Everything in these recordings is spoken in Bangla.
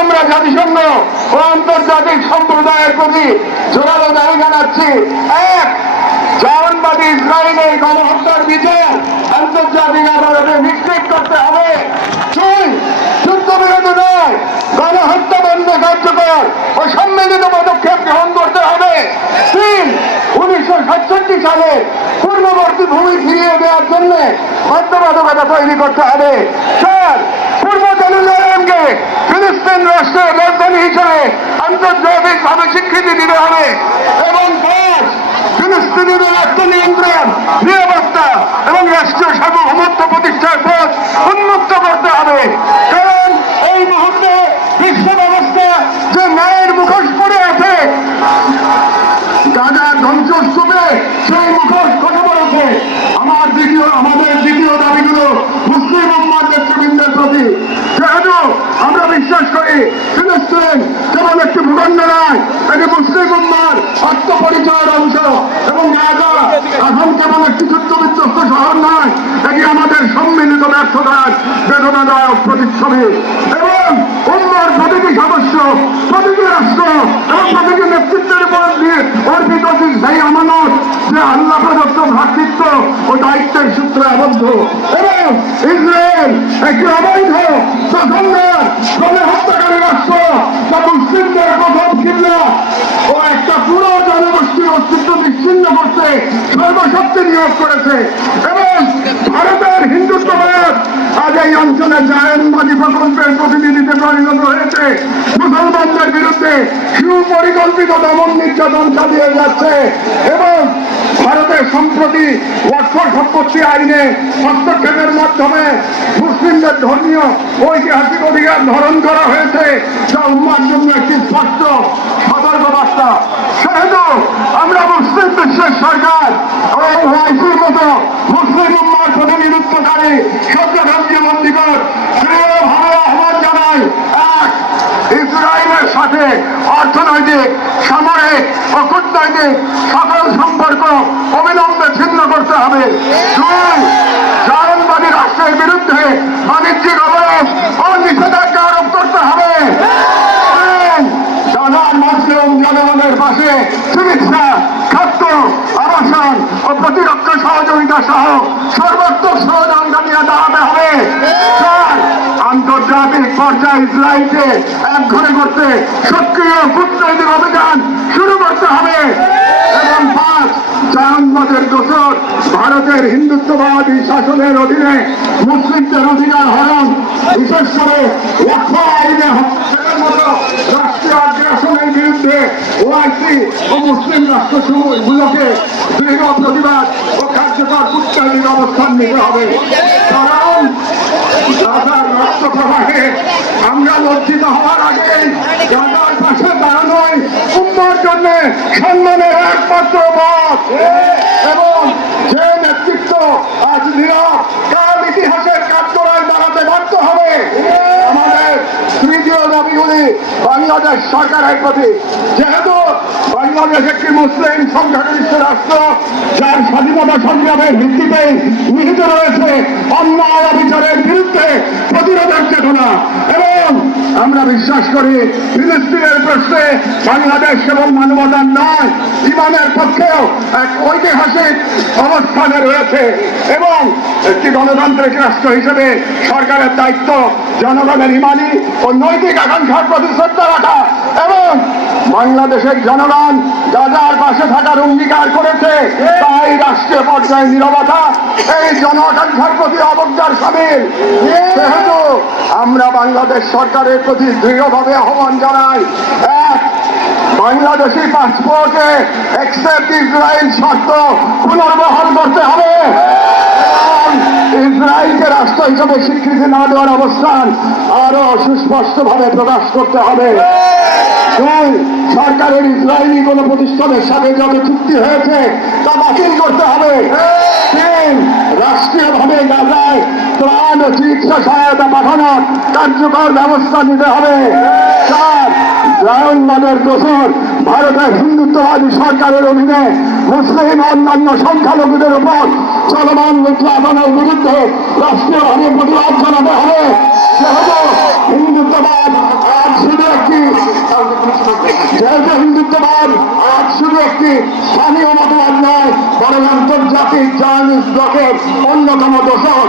আমরা জাতিসংঘ ও আন্তর্জাতিক সম্প্রদায়ের প্রতি জোরালো দাবি জানাচ্ছি, এক জাহানবাদী ইসরায়েলের গণহত্যার বিচার আন্তর্জাতিক আদালতে নিশ্চিত করতে হবে। দুই নয়, গণহত্যা বন্ধ কার্যকর ও সম্মিলিত পদক্ষেপ গ্রহণ করতে হবে। তিন, উনিশশো সাতষট্টি সালে পূর্ববর্তী ভূমি ফিরিয়ে দেওয়ার জন্য বাধ্যবাধকতা তৈরি করতে হবে। চার ফিলিস্তিন রাষ্ট্রের রাজধানী হিসেবে আন্তর্জাতিকভাবে স্বীকৃতি দিতে হবে এবং ফিলিস্তিনের রাষ্ট্র নিয়ন্ত্রণ, নিরাপত্তা এবং রাষ্ট্রীয় সার্বভৌমত্ব প্রতিষ্ঠার পথ উন্মুক্ত করতে হবে কারণ এই মুহূর্তে বিশ্ব ব্যবস্থা যে ন্যায়ের মুখোশ পড়ে আছে গাজার ধ্বংসস্তূপে সেই মুখোশ কথা বলেছে আমার দ্বিতীয় আমাদের দ্বিতীয় দাবিগুলো মুসলিম উম্মার নেতৃবৃন্দের প্রতি যেহেতু আমরা বিশ্বাস ফিলিস্তিন কেবল একটি ভূখণ্ড নয়, এটি মুসলিম উম্মার আত্মপরিচয়ের অংশ এবং এখন কেবল একটি যুদ্ধ বিধ্বস্ত শহর নয়, এটি আমাদের সম্মিলিত ব্যর্থতার বেদনাদায়ক প্রতিচ্ছবি। এবং উম্মার প্রতিটি সদস্য, প্রতিটি রাষ্ট্র এবং প্রতিটি নেতৃত্বের উপর দিয়ে অর্পিত সেই আমানত যে আল্লাহ ও দায়িত্বের সূত্রে আবদ্ধ। এবং ইসরায়েল একটি অবৈধ দখলদার গণে হত্যাকারী রাষ্ট্র যা মুসলিমদের প্রথম কিল্লা ও একটা পুরো জনগোষ্ঠীর অস্তিত্ব বিচ্ছিন্ন করতে সর্বশক্তি নিয়োগ করেছে। এবং ভারতের হিন্দুত্ববাদ আজ এই অঞ্চলে জায়নবাদী প্রকল্পের প্রতিনিধিতে পরিণত হয়েছে। মুসলমানদের বিরুদ্ধে সুপরিকল্পিত দমন নির্যাতন চালিয়ে যাচ্ছে। এবং সম্প্রতি অর্থ সম্পত্তি আইনে হস্তক্ষেপের মাধ্যমে মুসলিমদের ধর্মীয় ঐতিহাসিক অধিকার ধারণ করা হয়েছে। যা উম্মার জন্য একটি স্পষ্ট সতর্ক বার্তা। সেহেতু আমরা মুসলিম বিশ্বের সরকার ওয়াইসির মতো মুসলিম উম্মার প্রতিনিধিত্বকারী সত্যকান্তি মন্দিকর দৃঢ়ভাবে আহ্বান জানাই এক ইসরায়েলের সাথে অর্থনৈতিক, সামরিক ও কূটনৈতিক সকল সম্পর্ক অবিলম্বে ছিন্ন করতে হবে। দুই জায়নবাদী রাষ্ট্রের বিরুদ্ধে বাণিজ্যিক অবরোধ ও নিষেধাজ্ঞা আরোপ করতে হবে। জনগণের পাশে চিকিৎসা, খাদ্য, আবাসন ও প্রতিরক্ষা সহযোগিতা সহ সর্বাত্মক সহযোগিতা নিয়ে দাঁড়াতে হবে। চার, আন্তর্জাতিক ইসরায়েলকে এক ঘরে করতে সক্রিয় কূটনৈতিক অভিযান শুরু করতে হবে। এবং পাঁচ জাহান্নাদের দোষর ভারতের হিন্দুত্ববাদী শাসনের অধীনে মুসলিমদের অধিকার হরণ বিশেষ করে লক্ষ আইনে অবস্থান নিতে হবে। কারণ রক্ত প্রবাহে আমরা লজ্জিত হওয়ার আগে পাশে উম্মার জন্য সম্মানের একমাত্র পথ। এবং যে নেতৃত্ব আজ নীরব কাল ইতিহাসের কাঠগড়ায় দাঁড়াতে বাধ্য হবে, আমাদের তৃতীয় দাবিগুলি বাংলাদেশ সরকারের প্রতি। যেহেতু বাংলাদেশ একটি মুসলিম সংখ্যাগরিষ্ঠ রাষ্ট্র, যার স্বাধীনতা সংগ্রামের ভিত্তিতে নিহিত রয়েছে অন্যায় অবিচারের বিরুদ্ধে প্রতিরোধের চেতনা। এবং আমরা বিশ্বাস করি, ফিলিস্তিনের প্রশ্নে বাংলাদেশ কেবল মানবতার নয় ইমানের পক্ষেও এক ঐতিহাসিক অবস্থানে রয়েছে এবং একটি গণতান্ত্রিক রাষ্ট্র হিসেবে সরকারের দায়িত্ব জনগণের ইমানি ও নৈতিক আকাঙ্ক্ষার প্রতি শ্রদ্ধা রাখা এবং বাংলাদেশের জনগণ গাজার পাশে থাকার অঙ্গীকার করেছে, তাই রাষ্ট্রীয় পর্যায়ে নিরবতা, এই জন আকাঙ্ক্ষার প্রতি অবজ্ঞার সামিল। সেহেতু আমরা বাংলাদেশ সরকারের প্রতি দৃঢ়ভাবে আহ্বান জানাই, এক, বাংলাদেশি পাসপোর্টে এক্সেপ্ট ইসরায়েল শর্ত পুনর্বহাল করতে হবে। ইসরায়েলকে রাষ্ট্র হিসেবে স্বীকৃতি না দেওয়ার অবস্থান আরও সুস্পষ্টভাবে প্রকাশ করতে হবে। দুই সরকারের ইসরায়েলি কোন প্রতিষ্ঠানের সাথে যত চুক্তি হয়েছে তা বাতিল করতে হবে। রাষ্ট্রীয় রাষ্ট্রীয়ভাবে গাজায় ত্রাণ জন্য চিকিৎসা সহায়তা পাঠানোর কার্যকর ব্যবস্থা নিতে হবে। চার লালনবাদের ভারতের হিন্দুত্ববাদী সরকারের অধীনে মুসলিম অন্যান্য সংখ্যালঘুদের উপর চলমান নির্যাতনের বিরুদ্ধে রাষ্ট্রীয়ভাবে প্রতিবাদ জানাতে হবে। হিন্দুত্ববাদ আজ শুধু একটি যেহেতু হিন্দুত্ববাদ আজ শুধু একটি স্থানীয় মতবাদ নয়, বরং আন্তর্জাতিক জার্নিস ব্লকের অন্যতম দোষক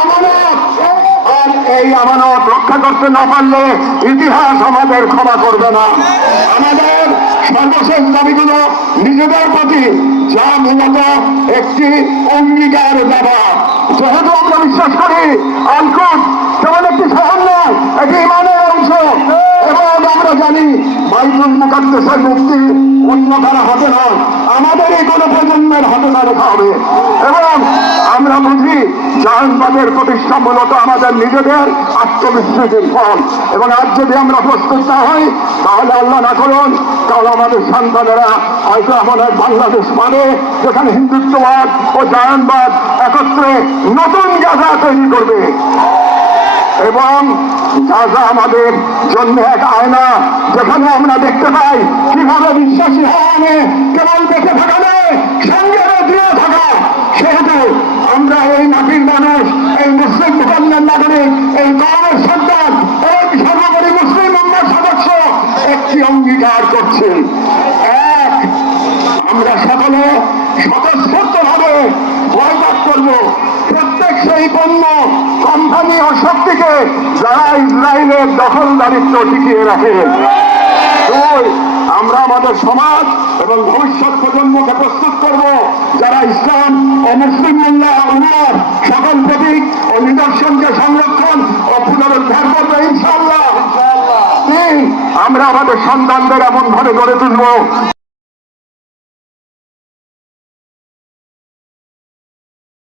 এই আমানত রক্ষা করতে না পারলে ইতিহাস আমাদের ক্ষমা করবে না। আমাদের সর্বশেষ দাবিগুলো নিজেদের প্রতি যা মূলত একটি অঙ্গীকার দেওয়া যেহেতু আমরা বিশ্বাস করি, আলকুট তেমন একটি নয় এটি ইমানের অংশ। এবং আমরা জানি বাইতুল মুকাদ্দেসের মুক্তি অন্য কারা হতে নয় আমাদেরই কোনো প্রজন্মের হাতে না রেখা হবে। এবং আমরা বুঝি জাহানবাদের প্রতিষ্ঠা মূলত আমাদের নিজেদের আত্মবিশ্বাসের ফল। এবং আজ যদি আমরা প্রস্তুত না হই, তাহলে আল্লাহ না করুন, তাহলে আমাদের সন্তানেরা হয়তো আমাদের বাংলাদেশ মানে যেখানে হিন্দুত্ববাদ ও জায়নবাদ একত্রে নতুন জায়গা তৈরি করবে। এবং গাজা আমাদের জন্য এক আয়না, যেখানে আমরা দেখতে পাই কীভাবে বিশ্বাসী হওয়ানে কেবল দেখে থাকা সঙ্গে দিয়ে থাকা। সেহেতু আমরা এই মাটির মানুষ, এই মুসলিম মুসলমান নাগরিক, এই গাঁয়ের সন্তান, এই সর্বোপরি মুসলিম উম্মার সদস্য, একটি অঙ্গীকার করছি। এক, আমরা সকলে স্বতঃস্ফূর্ত ভাবে বয়কট করব। প্রত্যেক সেই পণ্য যারা ইসরায়েলের দখলদারিত্ব টিকিয়ে রাখে। দুই আমরা আমাদের সমাজ এবং ভবিষ্যৎ প্রজন্মকে প্রস্তুত করব। যারা ইসলাম ও মুসলিম মোল্লা উমর সকল প্রতীক ও নিদর্শনকে সংরক্ষণ ও পুনরুদ্ধার করবে ইনশাআল্লাহ। আমরা আমাদের সন্তানদের এমন ভাবে গড়ে তুলব।